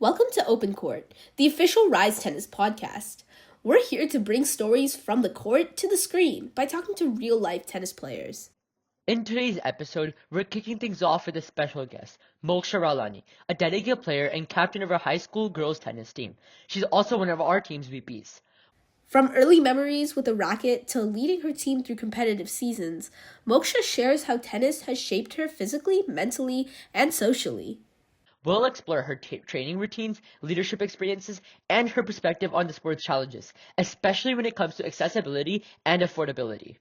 Welcome to Open Court, the official R.I.S.E tennis podcast. We're here to bring stories from the court to the screen by talking to real-life tennis players. In today's episode, we're kicking things off with a special guest, Moksha Rawlani, a dedicated player and captain of our high school girls tennis team. She's also one of our team's VPs. From early memories with a racket to leading her team through competitive seasons, Moksha shares how tennis has shaped her physically, mentally, and socially. We'll explore her training routines, leadership experiences, and her perspective on the sport's challenges, especially when it comes to accessibility and affordability.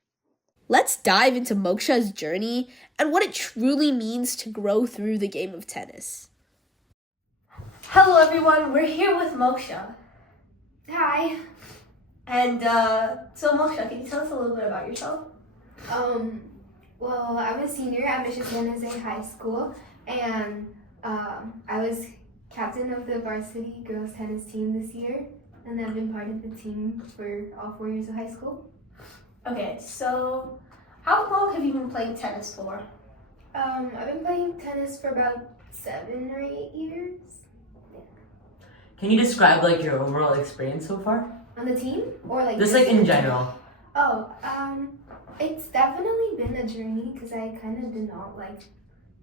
Let's dive into Moksha's journey and what it truly means to grow through the game of tennis. Hello everyone, we're here with Moksha. Hi. And so Moksha, can you tell us a little bit about yourself? Well, I'm a senior at Mission San Jose High School, and I was captain of the varsity girls tennis team this year, and I've been part of the team for all 4 years of high school. Okay, so how long have you been playing tennis for? I've been playing tennis for about 7 or 8 years. Can you describe your overall experience so far? On the team? Or Just in general. Oh, it's definitely been a journey because I kind of did not like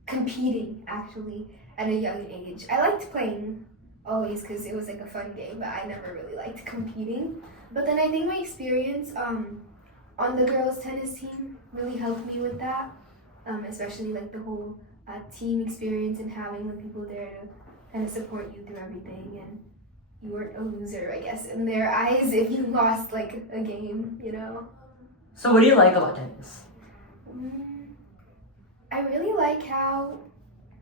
competing actually at a young age. I liked playing always because it was a fun game, but I never really liked competing. But then I think my experience on the girls tennis team really helped me with that, especially the whole team experience and having the people there to kind of support you through everything, and you weren't a loser, I guess, in their eyes if you lost a game, So what do you like about tennis? I really like how,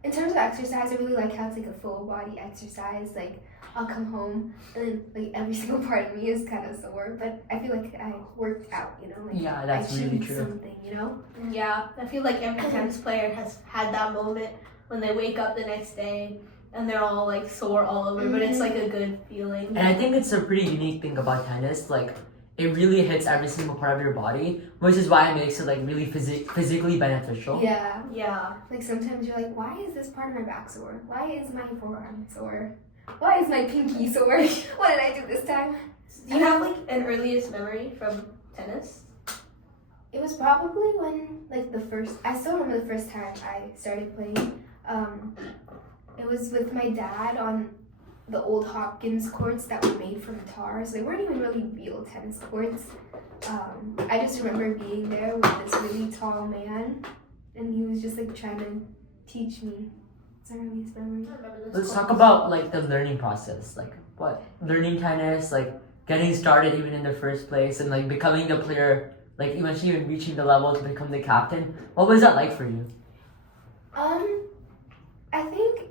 in terms of exercise, I really like how it's a full body exercise. I'll come home and then every single part of me is kind of sore, but I feel like I worked out, Yeah, that's I really achieved true. something, Yeah, I feel like every tennis player has had that moment when they wake up the next day and they're all sore all over, but it's a good feeling. And I think it's a pretty unique thing about tennis. It really hits every single part of your body, which is why it makes it really physically beneficial. Yeah. Yeah. Sometimes you're why is this part of my back sore? Why is my forearm sore? Why is my pinky sore? What did I do this time? Do you have an earliest memory from tennis? It was probably when I still remember the first time I started playing. It was with my dad on the old Hopkins courts that were made from tar, so they weren't even really real tennis courts. I just remember being there with this really tall man, and he was just trying to teach me. It's our earliest memory. Let's talk about the learning process, learning tennis, getting started even in the first place, and becoming a player, eventually even reaching the level to become the captain. What was that like for you? I think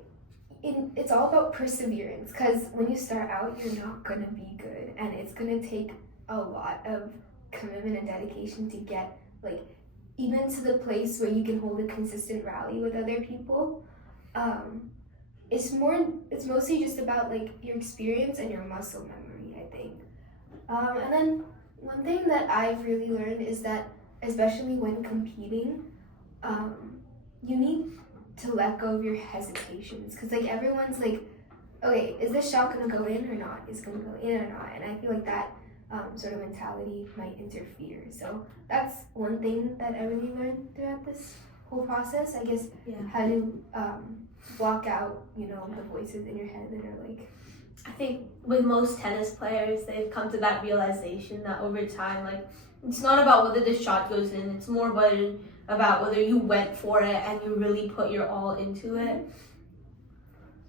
it's all about perseverance, because when you start out, you're not going to be good, and it's going to take a lot of commitment and dedication to get even to the place where you can hold a consistent rally with other people. It's mostly just about your experience and your muscle memory, I think. And then one thing that I've really learned is that, especially when competing, you need to let go of your hesitations, because everyone's okay, is this shot gonna go in or not? Is it gonna go in or not? And I feel that sort of mentality might interfere. So that's one thing that I really learned throughout this whole process. I guess how to block out the voices in your head that are I think with most tennis players, they've come to that realization that over time, it's not about whether the shot goes in, it's more about whether you went for it and you really put your all into it.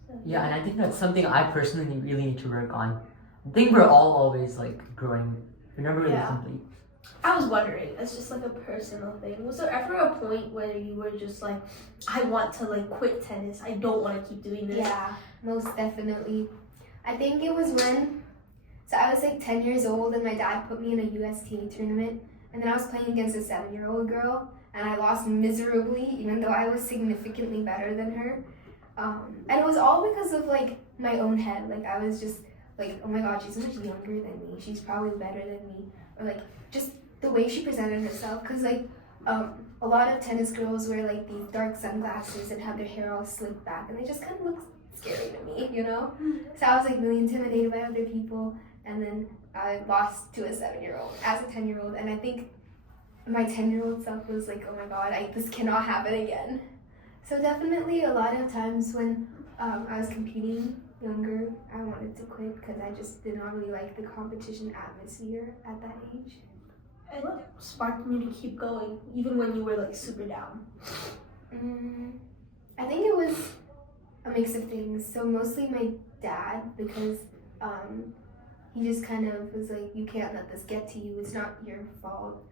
So, Yeah, and I think that's something I personally really need to work on. I think we're all always growing. We're never really complete. I was wondering, it's just a personal thing. Was there ever a point where you were just I want to quit tennis, I don't want to keep doing this? Yeah, most definitely. I think it was so I was 10 years old, and my dad put me in a USTA tournament, and then I was playing against a 7-year-old girl, and I lost miserably, even though I was significantly better than her. And it was all because of my own head. I was just oh my god, she's so much younger than me, she's probably better than me, or just the way she presented herself, because a lot of tennis girls wear these dark sunglasses and have their hair all slicked back, and they just kind of look scary to me, you know? So I was like really intimidated by other people, and then I lost to a 7-year-old as a 10-year-old, and I think my 10-year-old self was like, oh my god, this cannot happen again. So definitely a lot of times when I was competing younger, I wanted to quit because I just did not really like the competition atmosphere at that age. And what sparked you to keep going, even when you were like super down? I think it was a mix of things. So mostly my dad, because he just kind of was like, you can't let this get to you. It's not your fault.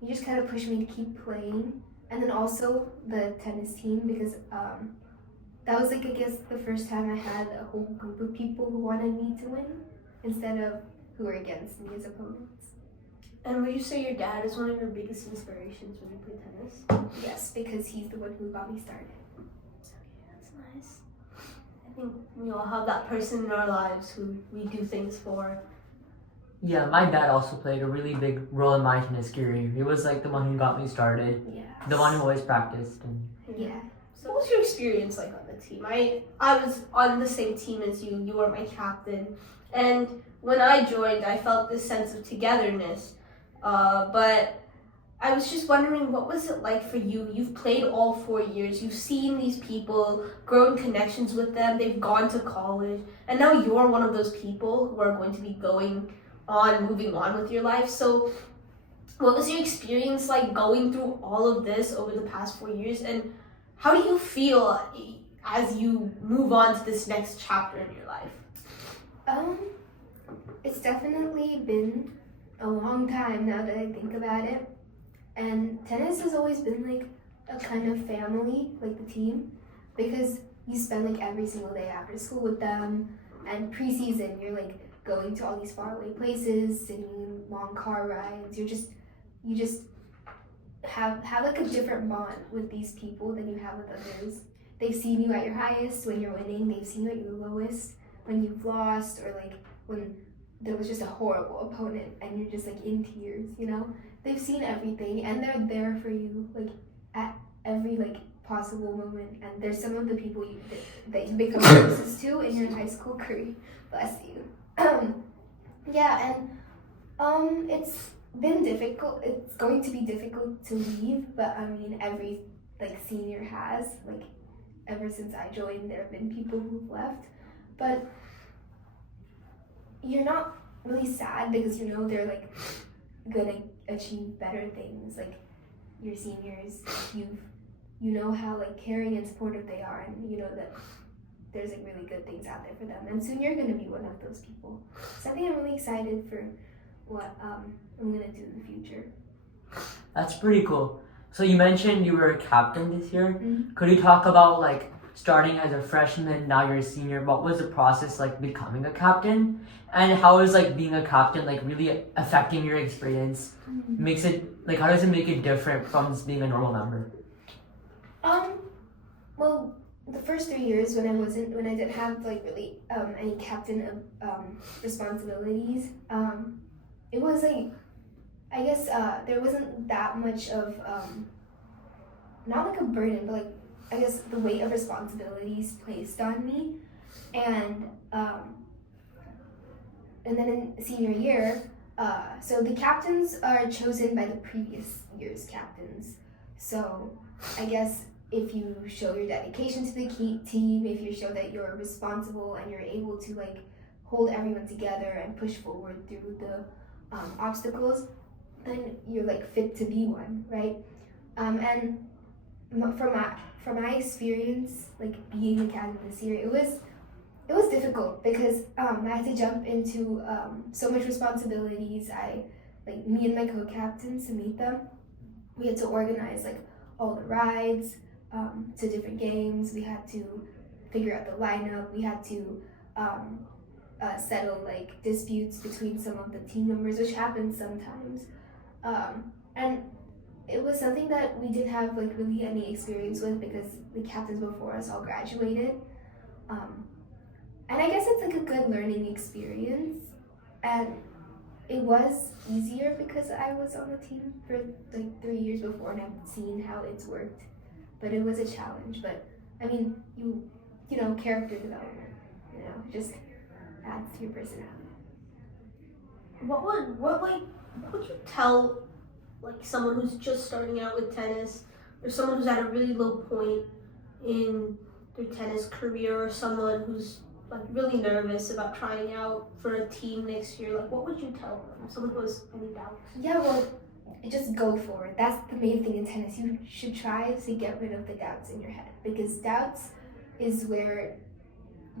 He just kind of pushed me to keep playing. And then also the tennis team, because that was like, I guess, the first time I had a whole group of people who wanted me to win instead of who were against me as opponents. And would you say your dad is one of your biggest inspirations when you play tennis? Yes, because he's the one who got me started. That's nice. I think we all have that person in our lives who we do things for. Yeah, my dad also played a really big role in my tennis career. He was like the one who got me started, Yeah. the one who always practiced. And Yeah. So what was your experience like on the team? I was on the same team as you. You were my captain. And when I joined, I felt this sense of togetherness. But I was just wondering, what was it like for you? You've played all 4 years. You've seen these people, grown connections with them. They've gone to college. And now you're one of those people who are going to be moving on with your life. So what was your experience like going through all of this over the past 4 years? And how do you feel as you move on to this next chapter in your life? It's definitely been a long time now that I think about it. And tennis has always been like a kind of family, like the team, because you spend like every single day after school with them. And preseason, you're like going to all these faraway places, sitting in long car rides. You just have like a different bond with these people than you have with others. They've seen you at your highest when you're winning. They've seen you at your lowest when you've lost, or like when there was just a horrible opponent and you're just like in tears, you know? They've seen everything and they're there for you like at every like possible moment. And there's some of the people that you become closest to in your high school career. Bless you. Yeah, and it's been difficult. It's going to be difficult to leave, but I mean every like senior has, like ever since I joined there have been people who've left. But you're not really sad because you know they're like gonna achieve better things. Like your seniors, you know how like caring and supportive they are, and you know that there's like really good things out there for them. And soon you're gonna be one of those people. So I think I'm really excited for what I'm gonna do in the future. that's pretty cool. So you mentioned you were a captain this year. Mm-hmm. Could you talk about like starting as a freshman, now you're a senior? What was the process like becoming a captain? And how is like being a captain like really affecting your experience? Makes it like, how does it make it different from just being a normal member? Well, the first 3 years when I didn't have like really any captain responsibilities, it was like, I guess there wasn't that much of not like a burden, but like I guess the weight of responsibilities placed on me, and then in senior year, so the captains are chosen by the previous year's captains. So I guess if you show your dedication to the team, if you show that you're responsible and you're able to like hold everyone together and push forward through the obstacles, then you're like fit to be one, right? And from my experience, like being a captain this year, it was difficult because I had to jump into so much responsibilities. Me and my co-captains, to meet them, we had to organize like all the rides to different games. We had to figure out the lineup. We had to settle like disputes between some of the team members, which happens sometimes. And it was something that we didn't have like really any experience with because the captains before us all graduated. And I guess it's like a good learning experience. And it was easier because I was on the team for like 3 years before and I've seen how it's worked. But it was a challenge. But I mean, character development. Just adds to your personality. What would you tell like someone who's just starting out with tennis, or someone who's at a really low point in their tennis career, or someone who's like really nervous about trying out for a team next year? Like, what would you tell them? Someone who has any doubts? Yeah, well, just go for it. That's the main thing in tennis. You should try to get rid of the doubts in your head, because doubts is where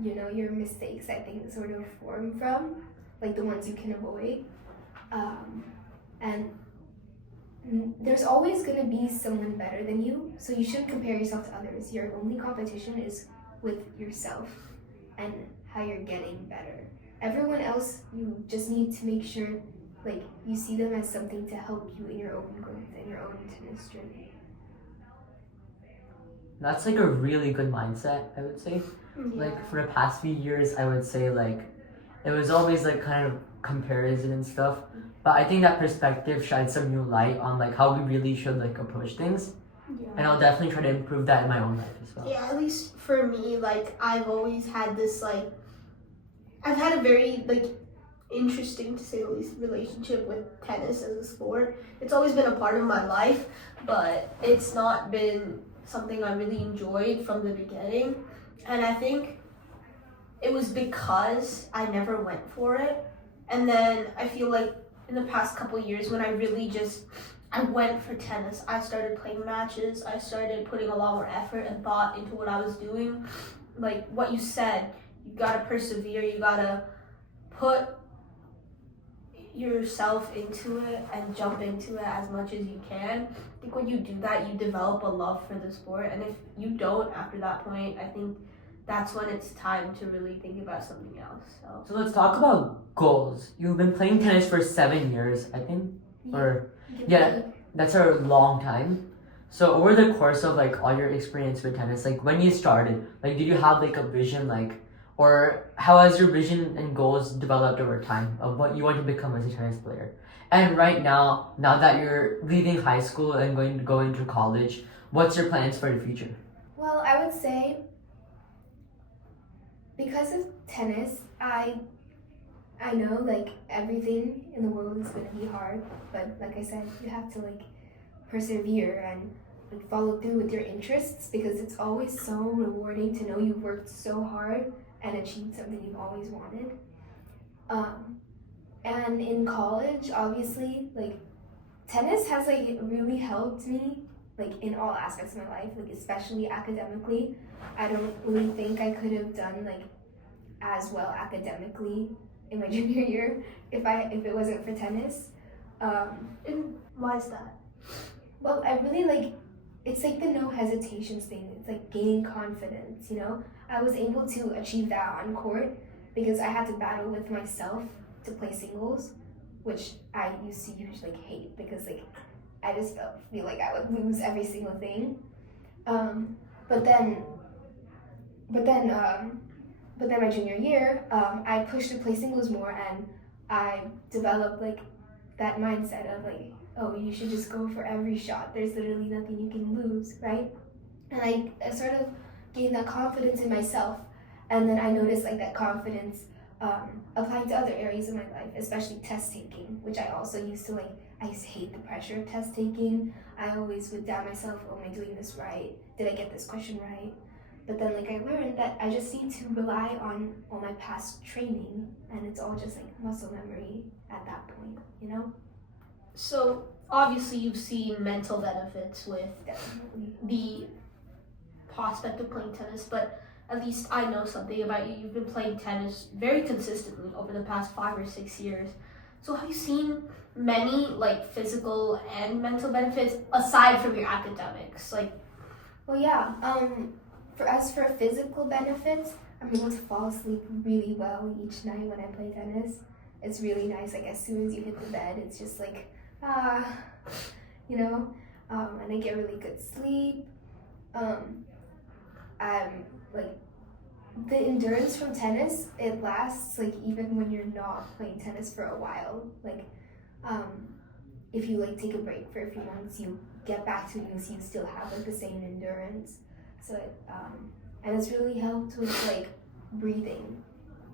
your mistakes, I think, sort of form from, like the ones you can avoid. And there's always going to be someone better than you, so you shouldn't compare yourself to others. Your only competition is with yourself and how you're getting better. Everyone else, you just need to make sure like you see them as something to help you in your own growth and your own tennis journey. That's like a really good mindset, I would say. Yeah. Like for the past few years, I would say like it was always like kind of comparison and stuff. But I think that perspective shines some new light on like how we really should like approach things. Yeah. And I'll definitely try to improve that in my own life as well. Yeah, at least for me, like I've always had this like I've had a very like interesting, to say the least, relationship with tennis as a sport. It's always been a part of my life, but it's not been something I really enjoyed from the beginning. And I think it was because I never went for it. And then I feel like in the past couple years when I really I went for tennis, I started playing matches, I started putting a lot more effort and thought into what I was doing. Like what you said, you gotta persevere, you gotta put yourself into it and jump into it as much as you can. I think when you do that, you develop a love for the sport, and if you don't after that point, I think that's when it's time to really think about something else. So let's talk about goals. You've been playing tennis for 7 years, I think, or yeah, that's a long time. So over the course of like all your experience with tennis, like when you started, like did you have like a vision, like, or how has your vision and goals developed over time of what you want to become as a tennis player? And right now that you're leaving high school and going to go into college, what's your plans for the future? Well, I would say because of tennis, I know like everything in the world is going to be hard, but like I said, you have to like persevere and like follow through with your interests, because it's always so rewarding to know you've worked so hard and achieved something you've always wanted. And in college, obviously, like tennis has like really helped me like in all aspects of my life, like especially academically. I don't really think I could have done like as well academically in my junior year if it wasn't for tennis. And why is that? Well, I really like, it's like the no hesitations thing. It's like gaining confidence, I was able to achieve that on court because I had to battle with myself to play singles, which I used to usually hate because like I just feel like I would lose every single thing. But then my junior year, I pushed to play singles more, and I developed like that mindset of like, oh, you should just go for every shot. There's literally nothing you can lose, right? And I sort of gained that confidence in myself, and then I noticed like that confidence applying to other areas of my life, especially test taking, which I also used to like. I used to hate the pressure of test taking. I always would doubt myself. Oh, am I doing this right? Did I get this question right? But then like I learned that I just need to rely on all my past training, and it's all just like muscle memory at that point, So obviously you've seen mental benefits with Definitely. the prospect of playing tennis, but at least I know something about you. You've been playing tennis very consistently over the past 5 or 6 years. So have you seen many like physical and mental benefits aside from your academics? Like, Well, yeah. For physical benefits, I'm able to fall asleep really well each night when I play tennis. It's really nice. Like as soon as you hit the bed, it's just like and I get really good sleep. I'm like the endurance from tennis. It lasts like even when you're not playing tennis for a while. Like, if you like take a break for a few months, you get back to it and you still have like the same endurance. So and it's really helped with like breathing.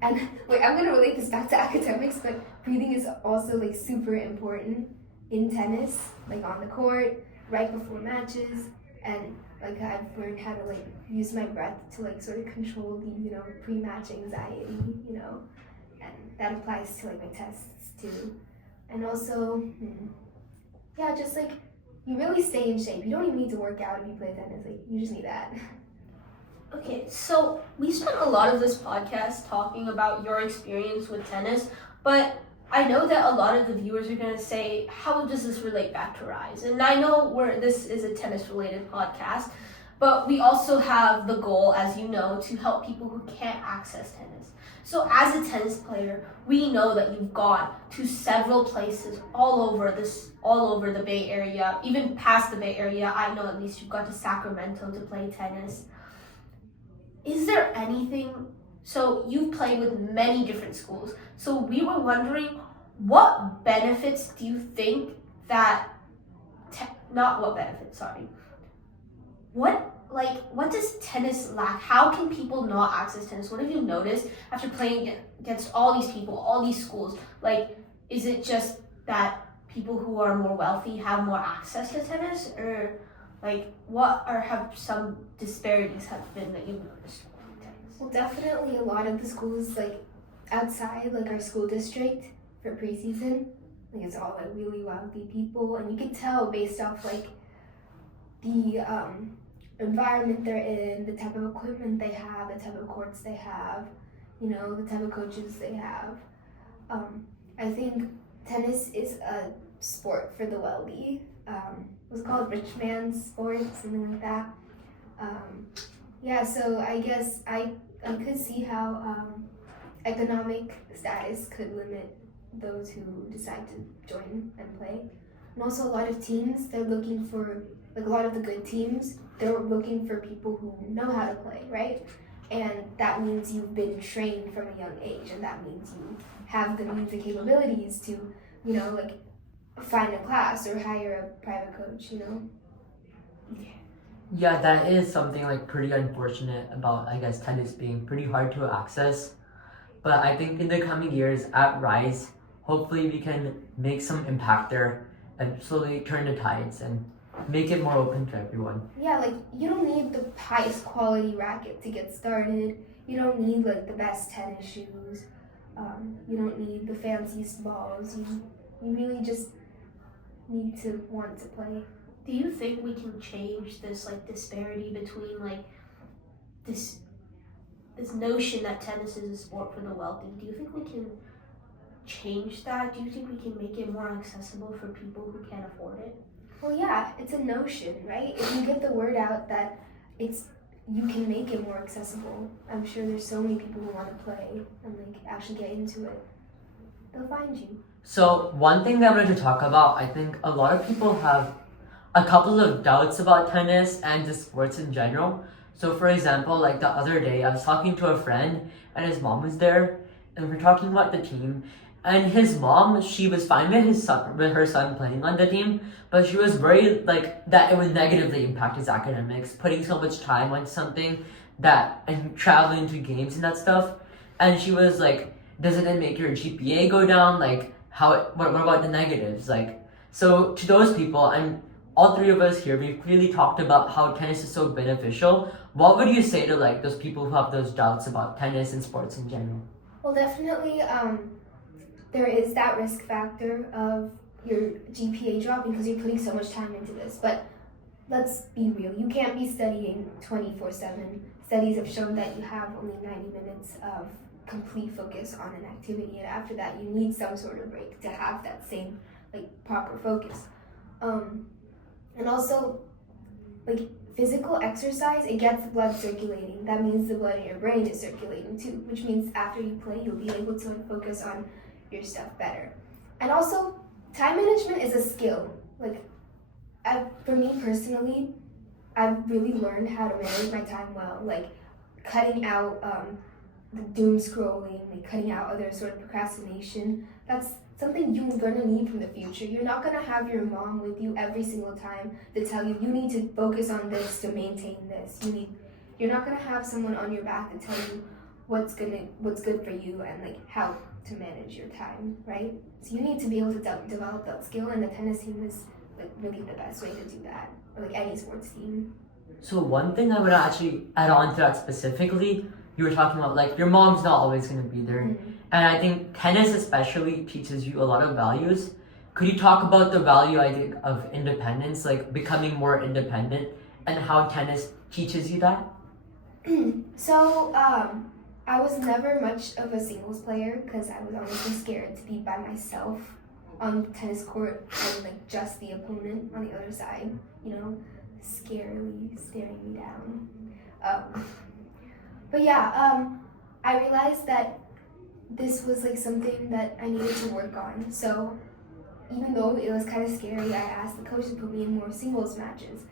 And wait, I'm gonna relate this back to academics, but breathing is also like super important in tennis, like on the court, right before matches, and like I've learned how to like use my breath to like sort of control the pre-match anxiety, and that applies to like my tests too. And also, yeah, just like you really stay in shape. You don't even need to work out if you play tennis. Like you just need that. Okay, so we spent a lot of this podcast talking about your experience with tennis, but I know that a lot of the viewers are going to say, how does this relate back to R.I.S.E? And I know this is a tennis-related podcast, but we also have the goal, as you know, to help people who can't access tennis. So as a tennis player, we know that you've gone to several places all over the Bay Area, even past the Bay Area. I know at least you've got to Sacramento to play tennis. Is there anything, so you've played with many different schools, so we were wondering what benefits do you think that, what does tennis lack? How can people not access tennis? What have you noticed after playing against all these people, all these schools? Like, is it just that people who are more wealthy have more access to tennis, or like, have some disparities have been that you've noticed in tennis? Well, definitely a lot of the schools like outside like our school district for preseason, like it's all like really wealthy people, and you can tell based off like the environment they're in, the type of equipment they have, the type of courts they have, the type of coaches they have. I think tennis is a sport for the wealthy. What's it called, rich man's sport, something like that. So I guess I could see how economic status could limit those who decide to join and play. And also a lot of teams, they're looking for, like a lot of the good teams, they're looking for people who know how to play, right? And that means you've been trained from a young age, and that means you have the means and capabilities to, like find a class or hire a private coach, Yeah, that is something like pretty unfortunate about, I guess, tennis being pretty hard to access. But I think in the coming years at R.I.S.E, hopefully we can make some impact there and slowly turn the tides and make it more open to everyone. Yeah, like you don't need the highest quality racket to get started. You don't need like the best tennis shoes. You don't need the fanciest balls. You really just need to want to play. Do you think we can change this like disparity between like this notion that tennis is a sport for the wealthy? Do you think we can change that? Do you think we can make it more accessible for people who can't afford it? Well, yeah, it's a notion, right? If you get the word out that you can make it more accessible, I'm sure there's so many people who want to play and like actually get into it. They'll find you. So one thing that I wanted to talk about, I think a lot of people have a couple of doubts about tennis and just sports in general. So for example, like the other day, I was talking to a friend and his mom was there, and we are talking about the team. And his mom, she was fine with her son playing on the team, but she was worried like that it would negatively impact his academics, putting so much time on something and traveling to games and that stuff. And she was like, doesn't it make your GPA go down? Like what about the negatives? Like, so to those people, and all three of us here, we've really talked about how tennis is so beneficial. What would you say to like those people who have those doubts about tennis and sports in general? Well, definitely, there is that risk factor of your GPA dropping because you're putting so much time into this. But let's be real, you can't be studying 24/7. Studies have shown that you have only 90 minutes of complete focus on an activity, and after that you need some sort of break to have that same like proper focus. And also, like physical exercise, it gets the blood circulating. That means the blood in your brain is circulating too, which means after you play, you'll be able to focus on your stuff better. And also, time management is a skill. Like, for me personally, I've really learned how to manage my time well. Like, cutting out the doom scrolling, like cutting out other sort of procrastination. That's something you're gonna need from the future. You're not gonna have your mom with you every single time to tell you need to focus on this to maintain this. you're not gonna have someone on your back to tell you what's good for you and like how to manage your time, right? So you need to be able to develop that skill, and the tennis team is like really the best way to do that, or like any sports team. So one thing I would actually add on to that specifically, you were talking about like your mom's not always going to be there. Mm-hmm. And I think tennis especially teaches you a lot of values. Could you talk about the value, I think, of independence, like becoming more independent, and how tennis teaches you that? So, I was never much of a singles player because I was honestly scared to be by myself on the tennis court and like just the opponent on the other side, scarily staring me down. But yeah, I realized that this was like something that I needed to work on. So even though it was kind of scary, I asked the coach to put me in more singles matches.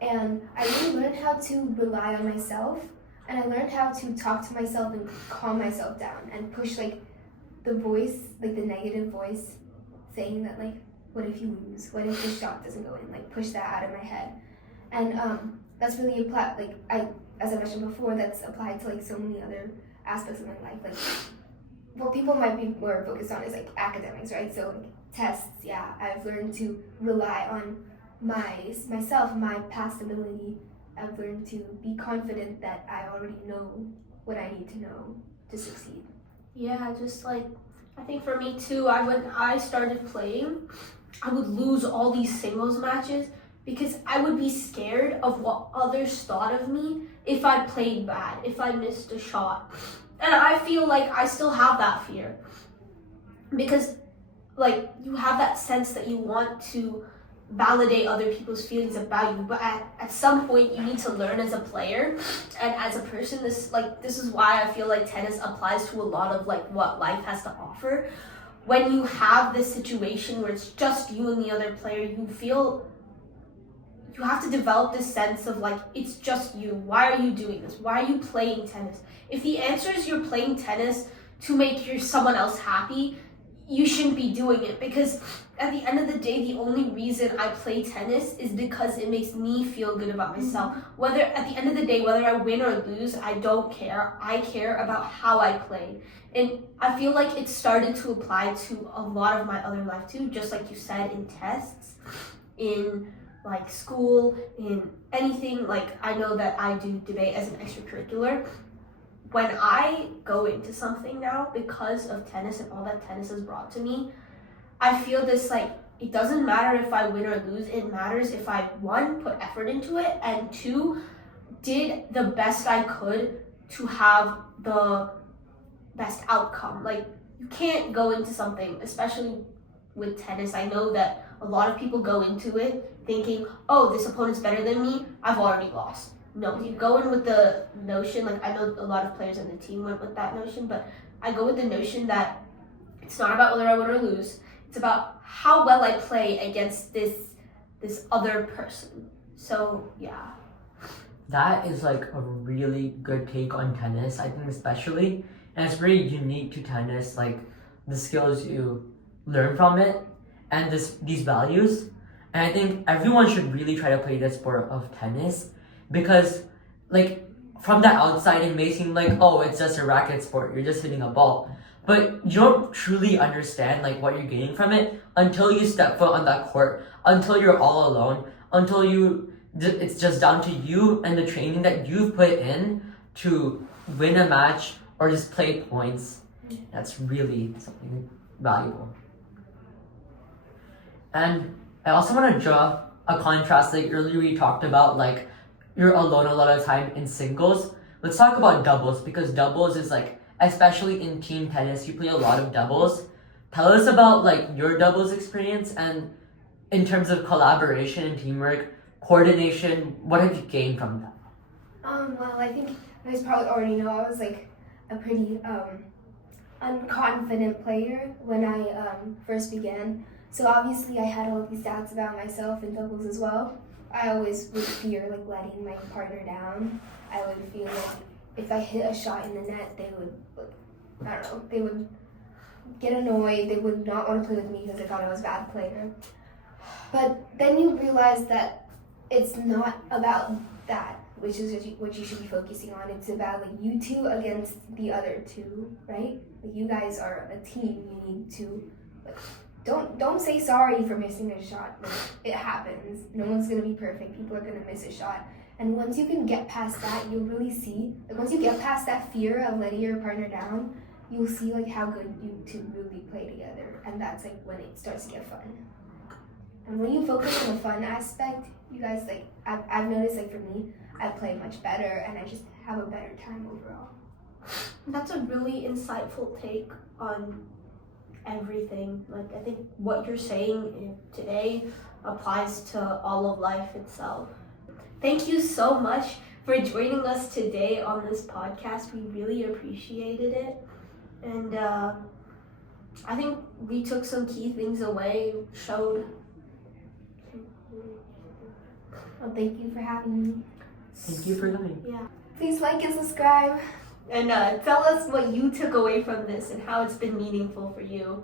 And I really learned how to rely on myself, and I learned how to talk to myself and calm myself down and push like the voice, like the negative voice saying that like, what if you lose? What if the shot doesn't go in? Like push that out of my head. And that's really applied, like as I mentioned before, that's applied to like so many other aspects of my life. Like what people might be more focused on is like academics, right? So like tests, yeah, I've learned to rely on myself, my past ability. I've learned to be confident that I already know what I need to know to succeed. Yeah, just like, I think for me too, when I started playing, I would lose all these singles matches because I would be scared of what others thought of me if I played bad, if I missed a shot. And I feel like I still have that fear because like you have that sense that you want to validate other people's feelings about you, but at some point you need to learn as a player and as a person. This is why I feel like tennis applies to a lot of like what life has to offer. When you have this situation where it's just you and the other player, you have to develop this sense of like, it's just you. Why are you doing this? Why are you playing tennis? If the answer is you're playing tennis to make someone else happy, you shouldn't be doing it, because at the end of the day, the only reason I play tennis is because it makes me feel good about myself. Whether at the end of the day, whether I win or lose, I don't care. I care about how I play. And I feel like it started to apply to a lot of my other life too, just like you said, in tests, in like school, in anything. Like I know that I do debate as an extracurricular. When I go into something now, because of tennis and all that tennis has brought to me, I feel this like, it doesn't matter if I win or lose, it matters if I, one, put effort into it, and two, did the best I could to have the best outcome. Like, you can't go into something, especially with tennis, I know that a lot of people go into it thinking, oh, this opponent's better than me, I've already lost. No, you go in with the notion, like I know a lot of players on the team went with that notion, but I go with the notion that it's not about whether I win or lose. It's about how well I play against this other person. So yeah. That is like a really good take on tennis, I think especially. And it's very unique to tennis, like the skills you learn from it and these values. And I think everyone should really try to play the sport of tennis, because like from the outside it may seem like, oh, it's just a racket sport, you're just hitting a ball. But you don't truly understand like what you're getting from it until you step foot on that court, until you're all alone, until it's just down to you and the training that you've put in to win a match or just play points. That's really something valuable. And I also want to draw a contrast. Like earlier we talked about like you're alone a lot of time in singles. Let's talk about doubles, because doubles is like, especially in team tennis, you play a lot of doubles. Tell us about like your doubles experience, and in terms of collaboration and teamwork, coordination, what have you gained from that? Well, I think you guys probably already know I was like a pretty unconfident player when I first began. So obviously I had all these doubts about myself in doubles as well. I always would fear like letting my partner down. I would feel like if I hit a shot in the net, they would, I don't know, they would get annoyed. They would not want to play with me because they thought I was a bad player. But then you realize that it's not about that. which is what you should be focusing on. It's about like you two against the other two, right? Like you guys are a team. You need to like, don't say sorry for missing a shot. Like, it happens. No one's gonna be perfect. People are gonna miss a shot. And once you can get past that, you'll really see. Like once you get past that fear of letting your partner down, you'll see like how good you two really play together, and that's like when it starts to get fun. And when you focus on the fun aspect, you guys like I've noticed like for me, I play much better and I just have a better time overall. That's a really insightful take on everything. Like I think what you're saying today applies to all of life itself. Thank you so much for joining us today on this podcast. We really appreciated it. And I think we took some key things away, showed. Well, thank you for having me. Thank you for coming. Yeah. Please like and subscribe. And tell us what you took away from this and how it's been meaningful for you.